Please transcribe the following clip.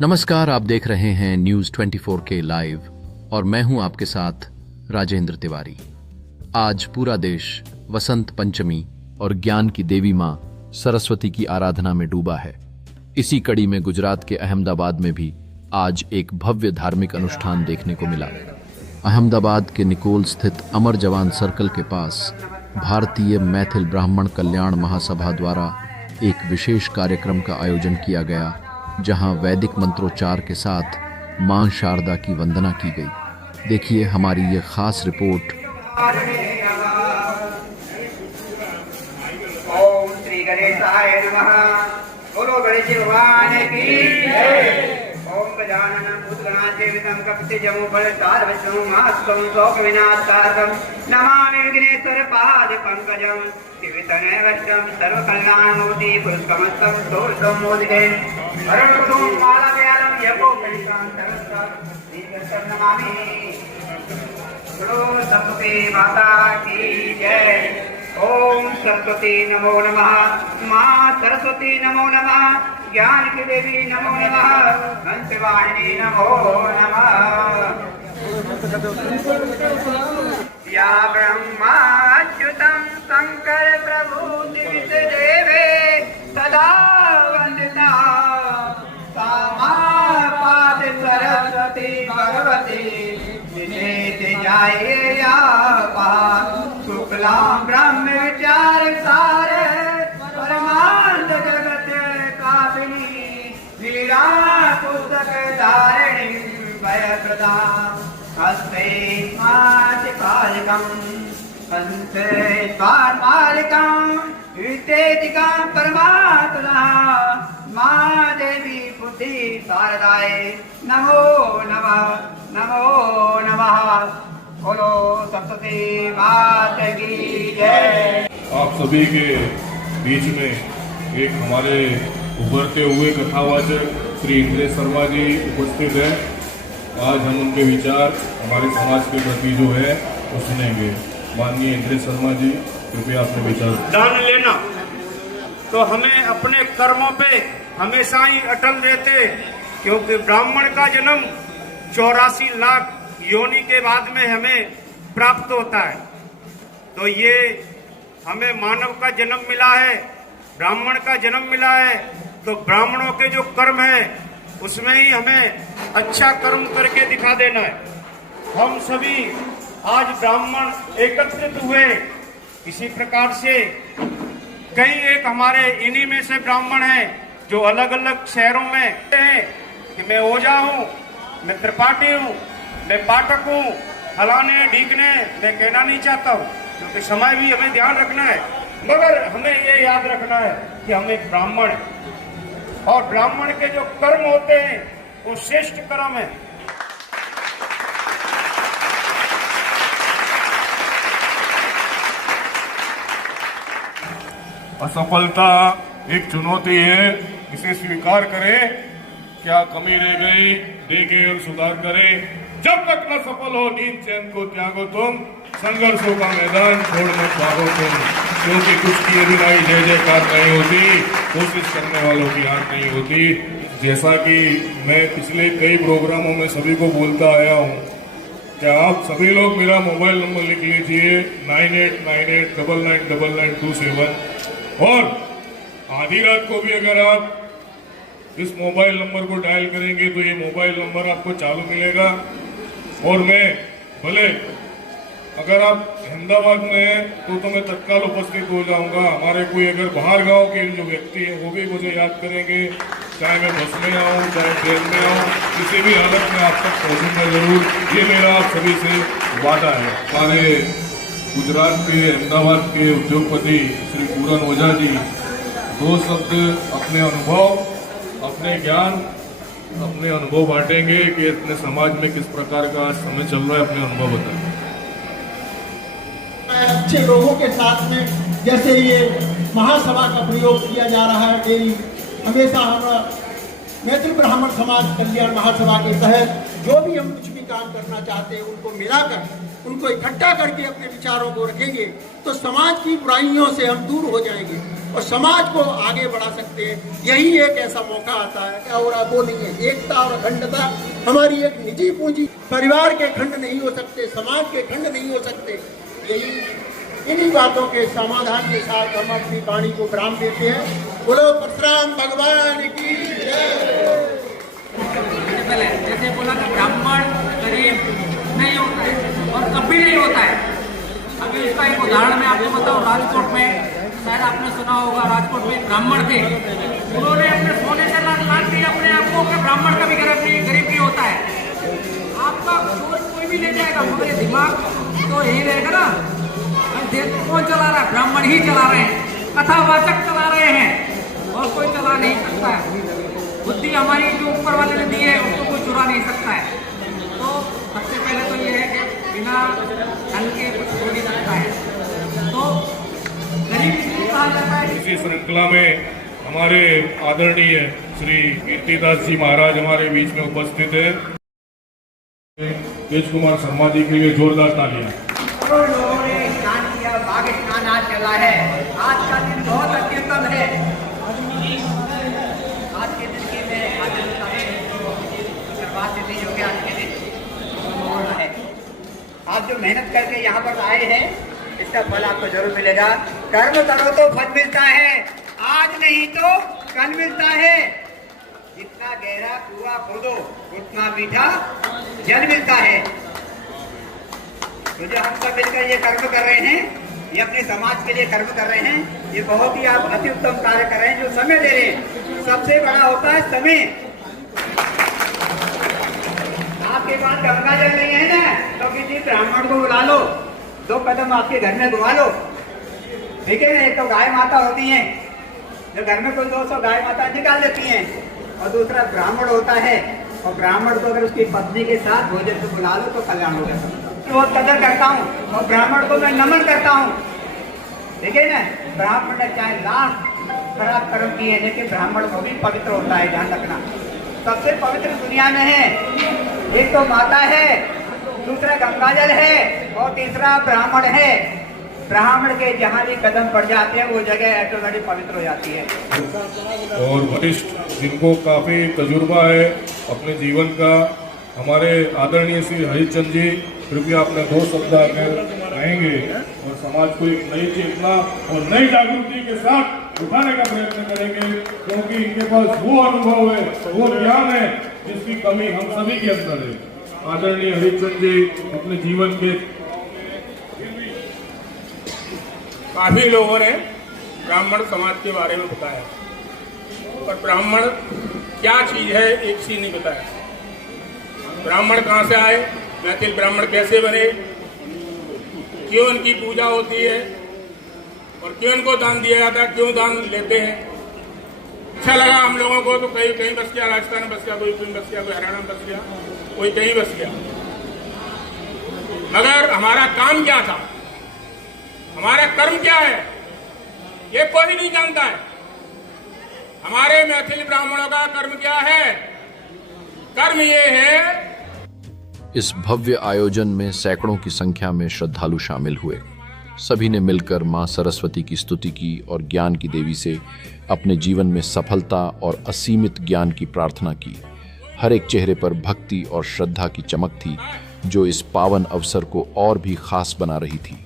नमस्कार, आप देख रहे हैं न्यूज 24 के लाइव और मैं हूं आपके साथ राजेंद्र तिवारी। आज पूरा देश वसंत पंचमी और ज्ञान की देवी मां सरस्वती की आराधना में डूबा है। इसी कड़ी में गुजरात के अहमदाबाद में भी आज एक भव्य धार्मिक अनुष्ठान देखने को मिला। अहमदाबाद के निकोल स्थित अमर जवान सर्कल के पास भारतीय मैथिल ब्राह्मण कल्याण महासभा द्वारा एक विशेष कार्यक्रम का आयोजन किया गया, जहां वैदिक मंत्रोच्चार के साथ मां शारदा की वंदना की गई। देखिए हमारी ये खास रिपोर्ट। ओम श्री गणेशाय नमः। बोलो गणेश भगवान की जय। ओम गजाननं भूतगणाधिसेवितं कपितजमुफलसारभक्षं मास्कं शोकविनाशकारकं नमामि विघ्नेश्वर पादपङ्कजं शिवतनयवशं सर्वकल्याणमूर्ति पुरुषकमस्तं स्तोत्रं मोदिते अरुणकुसुम मालाव्यालं यपोकलिकान्तरस्तं दीर्घं नमामि। बोलो सरस्वती माता की जय। ओम सरस्वती नमो नमः। मां सरस्वती नमो नमः। ज्ञान की देवी नमो नमः। हंसवाहिनी नमो नमः। या ब्रह्माच्युतं शंकर प्रभु देवे सदा वंदिता सा मां पाद सरस्वती भगवती जिनेति जाये या शुक्लां ब्रह्म विचार सार परमानंद जगत कामिनी लीला पुस्तक धारिणी भय प्रदा हस्ते मालिकं हंसे मालिकं वितेतिकां परमात्मा मां देवी बुद्धि शारदाय नमो नमः नमो नमः। बोलो सरस्वती माता की जय। आप सभी के बीच में एक हमारे उभरते हुए कथावाचक श्री इंद्रेश शर्मा जी उपस्थित है। आज हम उनके विचार हमारे समाज के प्रति जो है वो सुनेंगे। माननीय इंद्रेश शर्मा जी, कृपया अपने विचार। दान लेना तो हमें अपने कर्मों पे हमेशा ही अटल रहते, क्योंकि ब्राह्मण का जन्म 84 लाख योनि के बाद में हमें प्राप्त होता है। तो ये हमें मानव का जन्म मिला है, ब्राह्मण का जन्म मिला है, तो ब्राह्मणों के जो कर्म है उसमें ही हमें अच्छा कर्म करके दिखा देना है। हम सभी आज ब्राह्मण एकत्रित हुए, इसी प्रकार से कई एक हमारे इन्हीं में से ब्राह्मण हैं जो अलग अलग शहरों में हैं कि मैं ओझा हूँ, मैं त्रिपाठी हूँ, मैं पाठक हूँ, फलाने ढीकने मैं कहना नहीं चाहता हूँ, क्योंकि समय भी हमें ध्यान रखना है। मगर हमें ये याद रखना है कि हम एक ब्राह्मण हैं और ब्राह्मण के जो कर्म होते हैं वो श्रेष्ठ कर्म है। असफलता एक चुनौती है, इसे स्वीकार करें। क्या कमी रह गई देखें और सुधार करें। जब तक न सफल हो नींद चैन को त्यागो तुम, संघर्षों का मैदान छोड़ मत भागो तुम, क्योंकि कुछ किए बिना जय जयकार नहीं होती, कोशिश करने वालों की हार नहीं होती। जैसा कि मैं पिछले कई प्रोग्रामों में सभी को बोलता आया हूँ, क्या आप सभी लोग मेरा मोबाइल नंबर लिख लीजिए 9898999927 और आधी रात को भी अगर आप इस मोबाइल नंबर को डायल करेंगे तो ये मोबाइल नंबर आपको चालू मिलेगा। और मैं भले अगर आप अहमदाबाद में हैं तो मैं तत्काल उपस्थित हो जाऊंगा। हमारे कोई अगर बाहर गांव के जो व्यक्ति हैं वो भी मुझे याद करेंगे, चाहे मैं बस में आऊँ चाहे ट्रेन में आऊँ, किसी भी हालत में आप तक पहुँचूंगा जरूर। ये मेरा आप सभी से वादा है। हमारे गुजरात के अहमदाबाद के उद्योगपति श्री पूरन ओझा जी दो शब्द अपने अनुभव, अपने ज्ञान, अपने अनुभव बांटेंगे कि अपने समाज में किस प्रकार का समय चल रहा है। अपने अनुभव बताएं। अच्छे लोगों के साथ में जैसे ये महासभा का प्रयोग किया जा रहा है डेली, हमेशा हम मैथिल ब्राह्मण समाज कल्याण महासभा के तहत जो भी हम कुछ भी काम करना चाहते हैं उनको मिलाकर उनको इकट्ठा करके अपने विचारों को रखेंगे तो समाज की बुराइयों से हम दूर हो जाएंगे और समाज को आगे बढ़ा सकते हैं। यही एक ऐसा मौका आता है, क्या हो रहा है वो नहीं है। एकता और अखंडता हमारी एक निजी पूंजी, परिवार के खंड नहीं हो सकते, समाज के खंड नहीं हो सकते। यही इन्हीं बातों के समाधान के साथ हम अपनी वाणी को विराम देते हैं। बोलो परशुराम भगवान की जय। पहले जैसे बोला कि ब्राह्मण गरीब नहीं होता है और कभी नहीं होता है। अभी इसका एक उदाहरण मैं आपको बताऊं। राजकोट में शायद आपने सुना होगा, राजकोट में ब्राह्मण थे, उन्होंने अपने सोने से लाल दिया अपने आप को कि ब्राह्मण का भी गरीब नहीं होता है। आपका सोच कोई भी ले जाएगा मगर ये दिमाग तो यही रहेगा ना। देश कौन चला रहा है? ब्राह्मण ही चला रहे हैं, कथावाचक चला रहे हैं और कोई चला नहीं सकता है। बुद्धि हमारी जो ऊपर वाले ने दी है उसको कोई चुरा नहीं सकता है। तो सबसे पहले तो ये है कि बिना धन के कुछ हो नहीं सकता है। तो गरीब किसको कहा जाता है? इसी श्रृंखला में हमारे आदरणीय श्री कीर्तिदास जी महाराज हमारे बीच में उपस्थित है। तेज कुमार शर्मा जी के लिए जोरदार तालियां। लोगों ने स्नान किया, बाघ स्नान आज चला है। आज का दिन बहुत अत्युत्तम है। आज के दिन की मैं बात नहीं हो गया। आज के दिन है, आप जो मेहनत करके यहाँ पर आए हैं इसका फल आपको जरूर मिलेगा। कर्म करो तो फल मिलता है, आज नहीं तो कल मिलता है। जितना गहरा कुआं खोदो उतना मीठा जल मिलता है। तो जो हम सब मिलकर ये कर्म कर रहे हैं, ये अपने समाज के लिए कर्म कर रहे हैं, ये बहुत ही आप अति उत्तम कार्य कर रहे हैं। जो समय दे रहे हैं, सबसे बड़ा होता है समय। आपके पास गंगा जल नहीं है ना, तो किसी ब्राह्मण को बुला लो, 2 कदम आपके घर में घुमा लो, ठीक है ना। एक तो गाय माता होती है जो घर में कुल 200 गाय माता निकाल देती हैं, और दूसरा ब्राह्मण होता है। और ब्राह्मण को अगर उसकी पत्नी के साथ भोजन को बुला लो तो कल्याण हो जाता। बहुत कदर करता हूँ और ब्राह्मण को मैं नमन करता हूँ, ठीक है ना। ब्राह्मण ने चाहे लाख खराब कर्म किए, लेकिन ब्राह्मण को भी पवित्र होता है, ध्यान रखना। सबसे पवित्र दुनिया में है, एक तो माता है, दूसरा गंगाजल है और तीसरा ब्राह्मण है। ब्राह्मण के जहाँ भी कदम पड़ जाते हैं वो जगह ऑटोमेटिक पवित्र हो जाती है। और वरिष्ठ जिनको काफी तजुर्बा है अपने जीवन का, हमारे आदरणीय श्री हरिचंद जी, कृपया अपने 2 शब्द कहेंगे और समाज को एक नई चेतना और नई जागृति के साथ उठाने का प्रयत्न करेंगे, क्योंकि इनके पास वो अनुभव है, वो ज्ञान है जिसकी कमी हम सभी के अंदर है। आदरणीय हरिचंद जी अपने जीवन के काफी लोगों ने ब्राह्मण समाज के बारे में बताया, पर ब्राह्मण क्या चीज है एक चीज नहीं बताया। ब्राह्मण कहाँ से आए, मैथिल ब्राह्मण कैसे बने, क्यों इनकी पूजा होती है और क्यों इनको दान दिया जाता है, क्यों दान लेते हैं। अच्छा लगा हम लोगों को। तो कहीं कहीं बस गया, राजस्थान में बस गया, कोई कहीं बस गया, कोई हरियाणा में बस गया, कोई कहीं बस गया। मगर हमारा काम क्या था, हमारा कर्म क्या है, ये कोई नहीं जानता है। हमारे मैथिल ब्राह्मणों का कर्म क्या है? कर्म ये है। इस भव्य आयोजन में सैकड़ों की संख्या में श्रद्धालु शामिल हुए। सभी ने मिलकर मां सरस्वती की स्तुति की और ज्ञान की देवी से अपने जीवन में सफलता और असीमित ज्ञान की प्रार्थना की। हर एक चेहरे पर भक्ति और श्रद्धा की चमक थी, जो इस पावन अवसर को और भी खास बना रही थी।